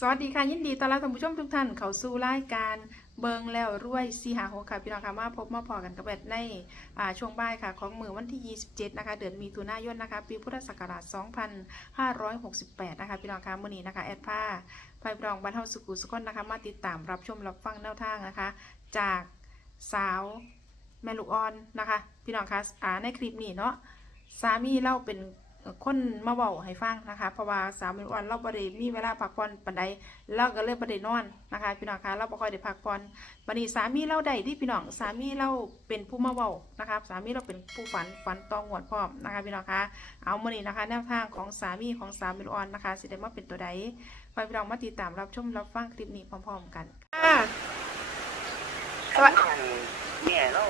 สวัสดีค่ะ ยินดีต้อนรับท่านผู้ชมทุกท่านเข้าสู่รายการเบิงแล้วรวยสีหาหกค่ะพี่น้องค่ะมาพบมาพอกันกับแบบในช่วงบ่ายค่ะ ของมือวันที่ 27 นะคะ เดือนมีถุนายนนะคะ ปีพุทธศักราช 2568 นะคะพี่น้องค่ะมื้อนี้นะคะ แอดผ้าไฟบรองบรรเทาสุขุสุขนนะคะ มาติดตามรับชมรับฟังแนวทางนะคะ จากสาวแมลูออนนะคะ พี่น้องคะอ่าในคลิปนี้เนาะสามีเล่าเป็น คนมาเว้าให้ฟังนะคะ เพราะว่าสามวันเราบ่ได้มีเวลาพักผ่อนปานใดเราก็เลยบ่ได้นอนนะคะพี่น้องคะเราบ่ค่อยได้พักผ่อนบัดนี้สามีเราได้ที่พี่น้องสามีเราเป็นผู้มาเว้านะคะสามีเราเป็นผู้ฝันฝันตองหวดพร้อมนะคะพี่น้องคะเอามื้อนี้นะคะ แนวทางของสามีของสามมิลออนนะคะสิได้มาเป็นตัวใดไปพี่น้องมาติดตามรับชมรับฟังคลิปนี้พร้อม ๆ กันค่ะสวัสดีเนี่ยเรา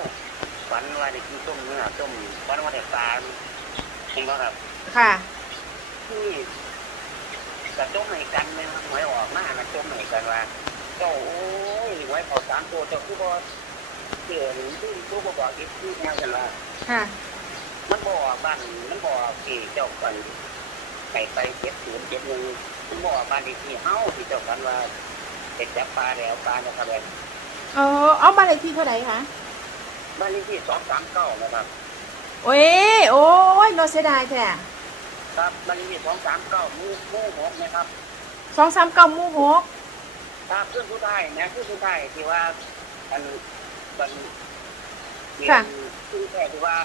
ฝันว่าได้กินต้มเนื้อต้มฝันว่าได้ปลาเห็นไหมครับ ค่ะที่กระต้มในกันเนี่ยหวยออกมานะต้มในกันว่าเจ้าโอ้ยหวยเขาสามตัวเจ้าคือบ่เกินที่ผู้บ่บอกอีกที่มากันว่าค่ะ มันบ่ออกบ้านมันบ่ออกที่เจ้ากันไก่ไปเจ็ดศูนย์เจ็ดหนึ่งมันบ่ออกบ้านอีกที่เฮาที่เจ้ากันว่าเด็กจับปลาแล้วปลาเนี่ยครับเออเอาบ้านเลขที่เท่าไหร่คะบ้านเลขที่สองสามเก้านะครับ โอ้ย โอ้ยเราเสียดายแท้ ครับบ้านเลขที่สองสามเก้ามู่มู่หกนะครับ สองสามเก้าหมู่หกถ้าเพื่อนผู้ได้นะเพื่อนผู้ได้ที่ว่าอันมันเรียนคือแค่ที่ว่า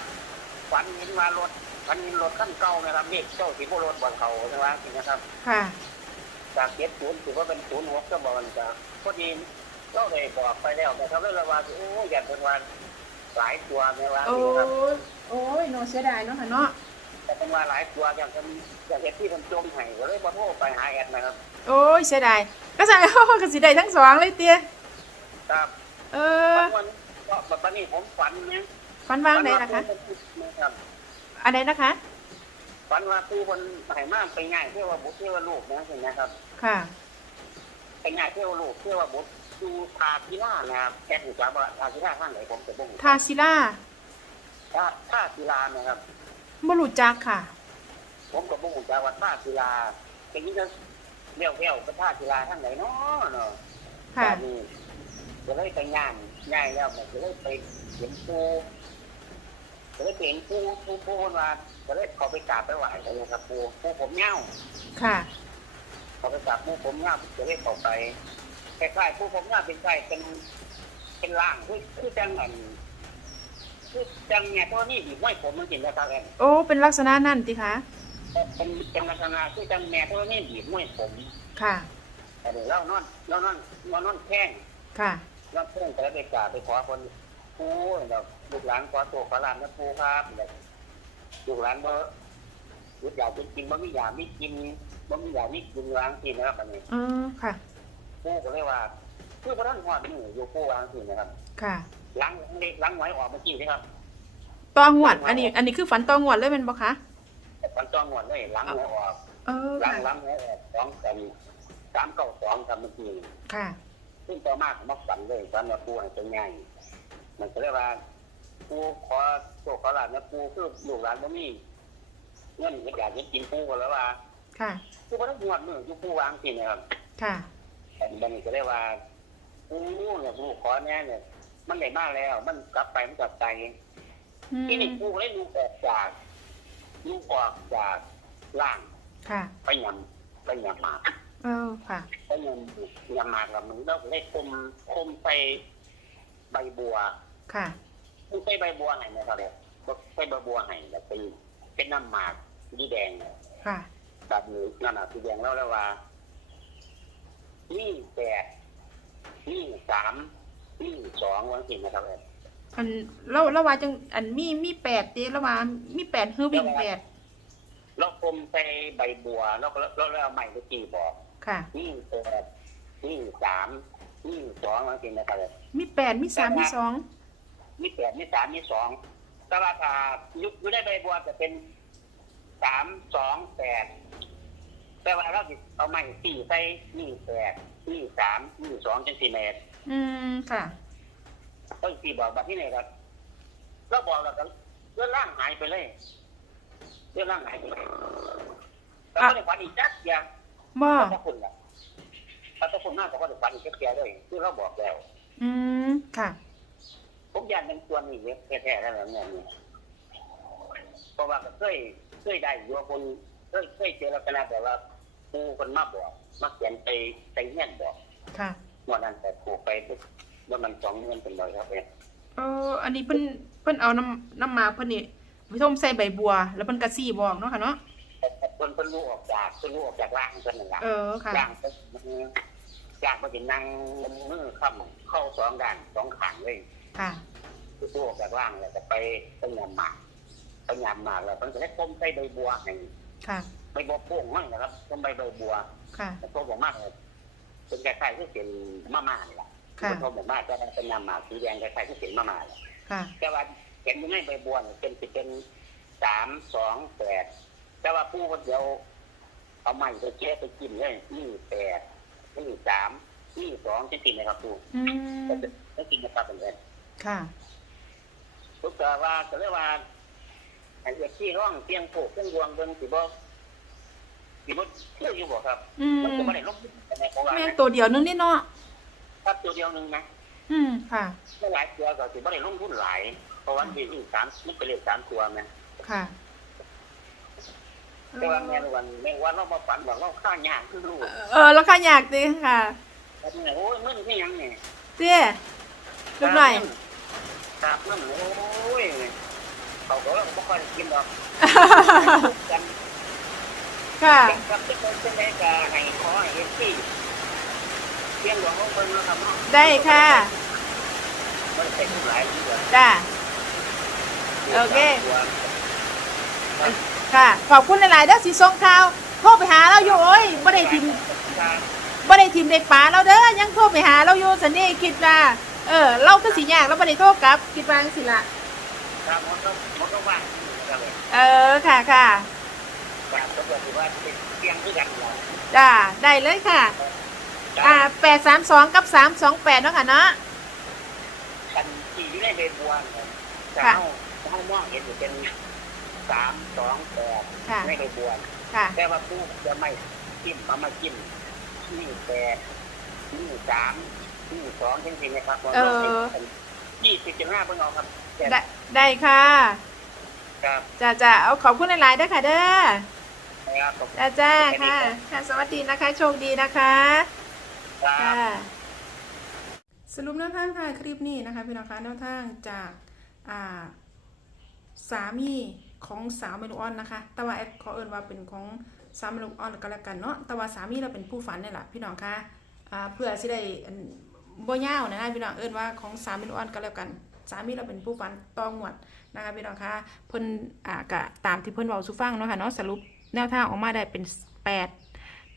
ฝันเห็นว่ารถฝันเห็นรถขั้นเก่านะครับเด็กเจ้าสีโบรถบนเขาใช่ไหมนะครับ ค่ะ จากเจ็ดศูนย์ถือว่าเป็นศูนย์หกก็บอกกันจะพอดีก็เลยบอกไปแล้วแต่เขาเลยระวังโอ้ยอย่าเป็นวันหลายตัวไม่ว่าโอ้นะครับยโอ้ยโนเสียดายเนาะค่ะเนาะ แต่เป็นว่าหลายตัวอย่างจะอย่างเห็นที่มันจมไห้ก็เลยมาโทษไปหาแอดนะครับ โอ้ยเสียดายก็ใช่ก็สิได้ทั้งสองเลยเตี้ยครับเออวันก็แบบตอนนี้ผมฝันนะฟันวางไหนนะคะครับอันไหนนะคะฝันว่าผู้คนใหายมากไปง่ายเที่ยวว่าบุตรเที่ยวว่าลูกนะเห็นไหมครับ ค่ะไปง่ายเที่ยวว่าลูกเที่ยวว่าบุตรดูทาพิล่านะครับแค่ถือว่าทาพิล่าข้างไหนผมจะบ่งทาซิล่าถ้าท่าพิลานะครับ บ่รู้จักค่ะ ผมกับบ่งจะว่าท่าพิลาเป็นนี้จะเลี้ยวเลี้ยวก็ท่าพิลาข้างไหนเนาะเนาะค่ะตอนนี้จะได้ไปงานง่ายแล้วมันจะได้ไปเห็นปูจะได้ไปเห็นปูปูปูคนว่าจะได้เขาไปกราบไปไหว้เลยนะครับปูปูผมเงาค่ะเขาไปจับผู้ผมงามจะได้เข้าไปคล้ายๆผู้ผมงามเป็นใช่เป็นเป็นล่างคือคือจังอัน คือจังเนี่ยตัวนี้ดีไม่ผมมันจริงนะครับแอนโอ้ เป็นลักษณะนั่นติคะ เป็นเป็นลักษณะคือจังแม่ตัวนี้ดีไม่ผมค่ะ แต่เดี๋ยวเรานอนเรานอนเรานอนแข้งค่ะนอนแข้งแต่ไปกราบไปขอคนปูเราลูกหลานขอตัวขอหลานนะปูครับแบบลูกหลานบ่ลูกอยากจะกินบ่มีอยากไม่กินบ่มีอยากไม่กินล้างกินนะครับอันนี้อืมค่ะปูก็เลยว่า คือพระท่านหอดมืออยู่ปูวางสินะครับ ค่ะ ล้างเล็กล้างไว้ออกเมื่อกี้นะครับตองหวด อันนี้ อันนี้คือฝันตองหวดเลยเป็นบ่คะฝันจองหวดเลยล้างไว้ออกเออล้างค่ะล้างไว้ออกสองกันสามเก้าสองกันเมื่อกี้ค่ะ ซึ่งต่อมาผมมาฝันเลยฝันว่าปูให้เป็นไงมันก็เรียกว่าปูขอโชคขอลาบนะปูคือลูกหลานบ่มีเงินอยากจะกินปูก็แล้วว่า ค่ะปูพระท่านหวดมืออยู่ปูวางสินะครับ ค่ะแต่บันนี้ก็เรียกว่าปูเนี่ยปูขอแน่เนี่ย มันได้มาแล้ว มันกลับไปมันกลับไปอืมที่นี่กูได้ลูกออกจากลูกออกจากล่างค่ะ ไปยำไปยำหมากเออค่ะไปยำยำหมากแล้วมันเราก็เลยคมคมไปใบบัว ค่ะมันไปใบบัวให้นะครับเนี่ยไปใบบัวให้แล้วเป็นเป็นน้ำหมากสีแดงค่ะแบบนี้นั่นน่ะสีแดงแล้วแล้วว่านี่แปดนี่สามนี่ส องวันสินะครับเนี่ยอันเราเราว่าจังอันมีมีแปดเด้เราว่ามีแปดคือวิ่งแปดเราคมไปใบบัวแล้วก็แล้วแล้วเอาใหม่ไปกี่บอกค่ะ นี่แปดนี่สามนี่สองมันเป็นนะครับมีแปดมีสามมีสองนี่แปดนี่สามนี่สองแต่ว่าถ้ายุคยุคได้ใบบัวจะเป็นสามสองแปดแต่ว่าเราสิเอาใหม่สี่ใส่นี่แปดนี่สามนี่สองจังสี่เมตรอืมค่ะ ต้นสี่บอกแบบที่ไหนครับเราบอกแล้วกันเรื่องร่างหายไปเลยเรื่องร่างหายไปเลยแล้วก็ในฝันอีกจักอย่างบ่ขอบคุณละถ้าต้องคนมากกว่าจะฝันอีกแก่เลยคือเราบอกแล้ว อืมค่ะผมยันเป็นตัวนี้แท้ๆแล้วเนี่ยนี่เพราะว่าก็เคยเคยได้อยู่ว่าคนเคยเคยเจอลักษณะแบบว่าครูคนมาบอกมาเขียนไปไปเงี้ยนบอกค่ะวันนั้นแต่ถูกไปปุ๊บ ว่ามันสองเงินเป็นร้อยครับเนี่ยเอออันนี้เพิ่นเพิ่นเอาน้ำน้ำหมากเพิ่นนี่ไปต้มใส่ใบบัว แล้วเพิ่นก็ซี่บอกเนาะค่ะเนาะแต่คนเพิ่นรู้ออกจากเพิ่นรู้ออกจากร่างเพิ่นนั่นแหละเออค่ะร่างเพิ่นมันร่างเพิ่นจะนั่งมือค้ำเข้าสองด้านสองขางเลยค่ะรู้ออกจากร่างแล้วก็ไปไปยำหมากไปยำหมากแล้วเพิ่นก็ได้ต้มใส่ใบบัวให้ค่ะใบบัวโป่งมั่งนะครับต้มใบใบบัวค่ะแต่ตัวผมมากเลยเป็นคล้ายๆที่เป็นมาม่านี่แหละ ค่ะตัวผมมากก็เป็นยำหมากสีแดงคล้ายๆที่เป็นมาม่าเลยค่ะ แต่ว่าเห็นอยู่ในใบบัวเนี่ยเป็นสิเป็นสามสองแปดแต่ว่าผู้คนเดียวเอาใหม่ไปเจ๊ไปกินเลยนี่แปดนี่สามนี่สองจริงๆนะครับผู้อืมแล้วจริงนะครับเป็นเงินค่ะ ทุกแต่ว่าก็เรียกว่าไอ้เด็กที่ร้องเสียงโผล่เสียงดวงเบิ่งสิบ่สิบ่เชื่ออยู่บ่ครับ อืมมันจะไม่ได้ลงทุนในของเราแม่งนะตัวเดียวนึงนี่เนาะ ครับตัวเดียวหนึงนะอืมค่ะไม่หลายตัวก็สิบ่ได้ลงทุนหลาย เพราะว่ามันมีสามมันเป็นเลขสามตัวแม่ค่ะแต่ว่าแม่นวันแม่วันเรามาฝันว่าเราฆ่าหยางคือลูกเออแล้วค่ะอยากดีค่ะแล้วเนี่ยโอ้ยมึนที่ยังนี่เตี้ยลูกหน่อยครับมึนโอ้ยเขาก็เราบ่ค่อยได้กินหรอกกันค่ะกันที่คนเป็นได้ก็ให้ขอให้เอฟซี เพียงหลวงของเบิ่งนะครับได้ค่ะมันเป็นหลายเรื่องจ้าโอเค ค่ะ ขอบคุณหลายๆเด้อสีส่งข่าวโทรไปหาเราอยู่โอ้ยบ่ได้ทิมบ่ได้ทิมเด็กป่าเราเด้อยังโทรไปหาเราอยู่สันนี่คิดว่าเออ เราก็สิยากเราบ่ได้โทรกลับคิดว่าจังสิล่ะครับมันก็มันก็ว่างเออค่ะค่ะว่างก็แบบว่าเป็นเพียงด้วยกันจ้าได้เลยค่ะ อ่าแปดสามสองกับสามสองแปดเนาะค่ะเนาะกันที่อยู่ในเบบัวเนี่ยจะค่ะเอาเอามองเห็นอยู่เป็นสามสองแปดค่ะ ในเบบัวค่ะ แต่ว่าผู้จะไม่จิ้มมามาจิ้มนี่แปดนี่สามนี่สองจริงๆนะครับเออยี่สิบจุดห้าเพิ่งเอาครับแต่ได้ได้ค่ะครับจ้าจ้าเอาขอบคุณหลายๆเด้อค่ะเด้อ ครับผม จ้าจ้าค่ะค่ะ สวัสดีนะคะ โชคดีนะคะ ครับค่ะสรุปแนวทางค่ะคลิปนี้นะคะพี่น้องคะแนวทางจากอ่าสามีของสาวเมลูออนนะคะ แต่ว่าแอดขอเอินว่าเป็นของสาวเมลูออนก็แล้วกันเนาะ แต่ว่าสามีเราเป็นผู้ฝันนี่แหละพี่น้องคะอ่าเพื่อสิได้อันบ่ยาวนะนะพี่น้องเอินว่าของสาวเมลูออนก็แล้วกัน สามีเราเป็นผู้ฝันตองหวดนะคะพี่น้องคะเพิ่นอ่ากะตามที่เพิ่นเว้าสู่ฟังเนาะค่ะเนาะสรุปแนวทางออกมาได้เป็นแ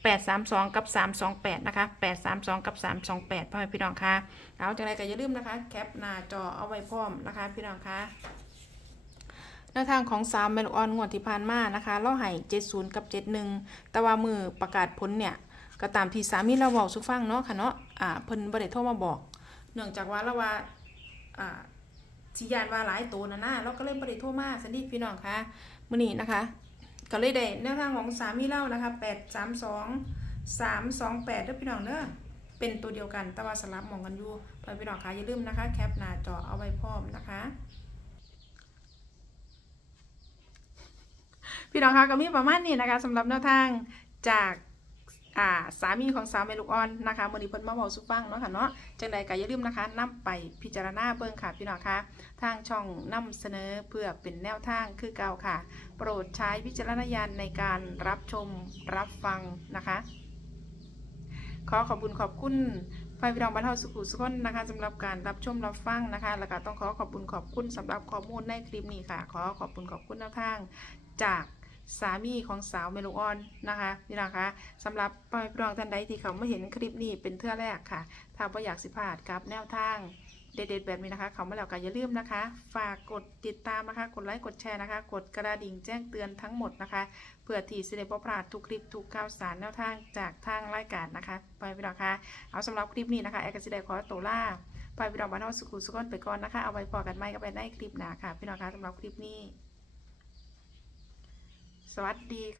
ปด832 กับ 328 นะคะ 832 กับ 328พ่อแม่พี่น้องคะเอาจังไรก็อย่าลืมนะคะ แคปหน้าจอเอาไว้พร้อมนะคะ พี่น้องคะแนวทางของสามเมลออนงวดที่ผ่านมานะคะเราให้70กับ71แต่ว่ามือประกาศผลเนี่ยก็ตามที่สามีเราบอกสุฟังเนาะค่ะเนาะอ่าเพิ่นบ่ได้โทรมาบอก เนื่องจากว่าเราว่าอ่าสิยานว่าหลายตัวนะนะเราก็เลยบ่ได้โทรมาสนิทพี่น้องคะมื้อนี้นะคะ ก็เลยได้แนวทางของสามีเล่านะคะแปดสามสองสามสองแปดเด้อพี่น้องเด้อเป็นตัวเดียวกันแต่ว่าสลับมองกันอยู่ไปพี่น้องคะอย่าลืมนะคะ แคปหน้าจอเอาไว้พร้อมนะคะ พี่น้องคะก็มีประมาณนี้นะคะสำหรับแนวทางจาก อ่าสามีของสาวเมลูกออนนะคะมือนี้เพิ่นมาบอกสุฟังเนาะค่ะเนาะจังใดก็อย่าลืมนะคะนำไปพิจารณาเบิ่งค่ะพี่น้องคะทางช่องนำเสนอเพื่อเป็นแนวทางคือเก่าค่ะ โปรดใช้วิจารณญาณในการรับชมรับฟังนะคะ ขอขอบคุณขอบคุณไฟวิรองบรรเทาสุขุสุขนนะคะสำหรับการรับชมรับฟังนะคะ แล้วก็ต้องขอขอบคุณขอบคุณสำหรับข้อมูลในคลิปนี้ค่ะ ขอขอบคุณขอบคุณแนวทางจาก สามีของสาวเมลูออนนะคะนี่นะคะสำหรับพ่อแม่พี่น้องท่านใดที่เขาไม่เห็นคลิปนี้เป็นเทื่อแรกค่ะ ถ้าว่าอยากสิพลาดกับแนวทางเด็ดๆแบบนี้นะคะเขามาแล้วก็อย่าลืมนะคะ ฝากกดติดตามนะคะ กดไลค์กดแชร์นะคะ กดกระดิ่งแจ้งเตือนทั้งหมดนะคะเพื่อที่จะได้บ่พลาดทุกคลิปทุกข่าวสารแนวทางจากทางรายการนะคะไปพี่น้องคะเอาสำหรับคลิปนี้นะคะแอร์กสิได้ขอตัวล่าไปพี่น้องบ้านนอกสุขุสุขนไปก่อนนะคะเอาไว้พอกันไหมก็ไปในคลิปหน้าค่ะพี่น้องคะสำหรับคลิปนี้ สวัสดี